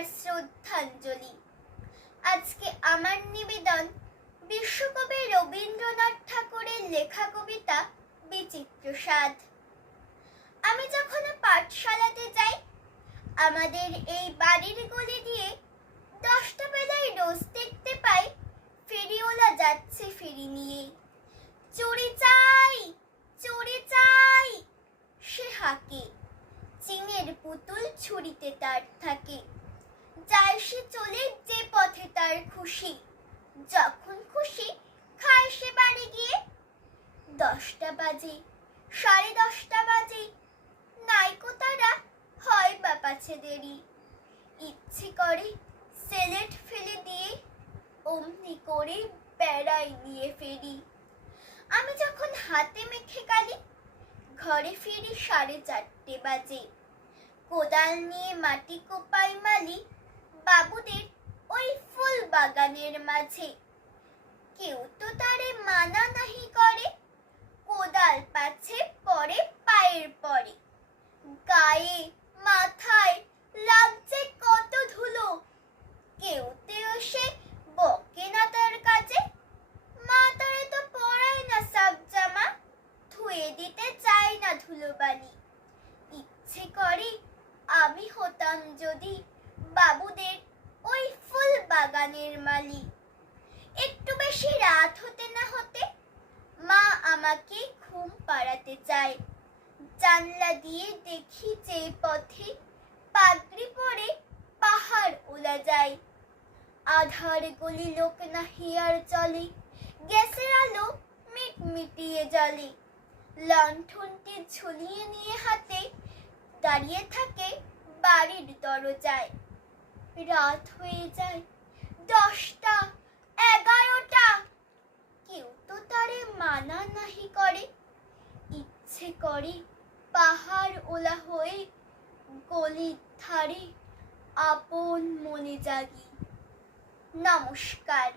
তার শ্রদ্ধাঞ্জলি। আজকে আমার নিবেদন বিশ্বকবি রবীন্দ্রনাথ ঠাকুরের লেখা কবিতা বিচিত্র স্বাদ। আমি যখন পাঠশালাতে যাই, আমাদের এই বাড়ির গলি দিয়ে 10টা বেলায় রোজ দেখতে পাই ফেরিওয়ালা যাচ্ছে ফেরি নিয়ে। চুরি চাই, চুরি চাই সে হাঁকে, চিংড়ের পুতুল ছুরিতে তার থাকে। যায় সে চলে যে পথে তার খুশি, যখন খুশি খায় সে বাড়ি গিয়ে। 10টা বাজে, 10:30 বাজে, নাইকো তারা হয় বা পাছে দেরি। ইচ্ছে করে সেলেট ফেলে দিয়ে অমনি করে বেড়াই নিয়ে ফেরি। আমি যখন হাতে মেখে কালি, ঘরে ফিরি 4:30 বাজে। কোদাল নিয়ে মাটি কোপাই মালি বাবুদের ওই ফুল বাগানের মাঝে। কেউ তো তারে মানা নাহি করে, কোদাল পাছে পরে পায়ের পরে। গায়ে মাথায় লাগছে কত ধুলো, কেউতেও সে বকে না তার কাজে। মা তারে তো পরায় না সাব জামা, ধুয়ে দিতে চায় না ধুলোবালি। ইচ্ছে করে আমি হতাম যদি বাবুদের ওই ফুল বাগানের মালি। একটু বেশি রাত হতে না হতে মা আমাকে ঘুম পাড়াতে চায়। জানলা দিয়ে দেখি যে পথে পাগড়ি পরে পাহাড় ওলা যায়। আধার গলি লোক নাহি আর চলে, গ্যাসের আলো মিটমিটিয়ে জ্বলে। লণ্ঠনটি ঝুলিয়ে নিয়ে হাতে দাঁড়িয়ে থাকে বাড়ির দরজায়। রাত হয়ে যায় 10টা, 11টা, কেউ তো তারে মানা নাহি করে। ইচ্ছে করে পাহাড় ওলা হয়ে গলির ধারে আপন মনে জাগি। নমস্কার।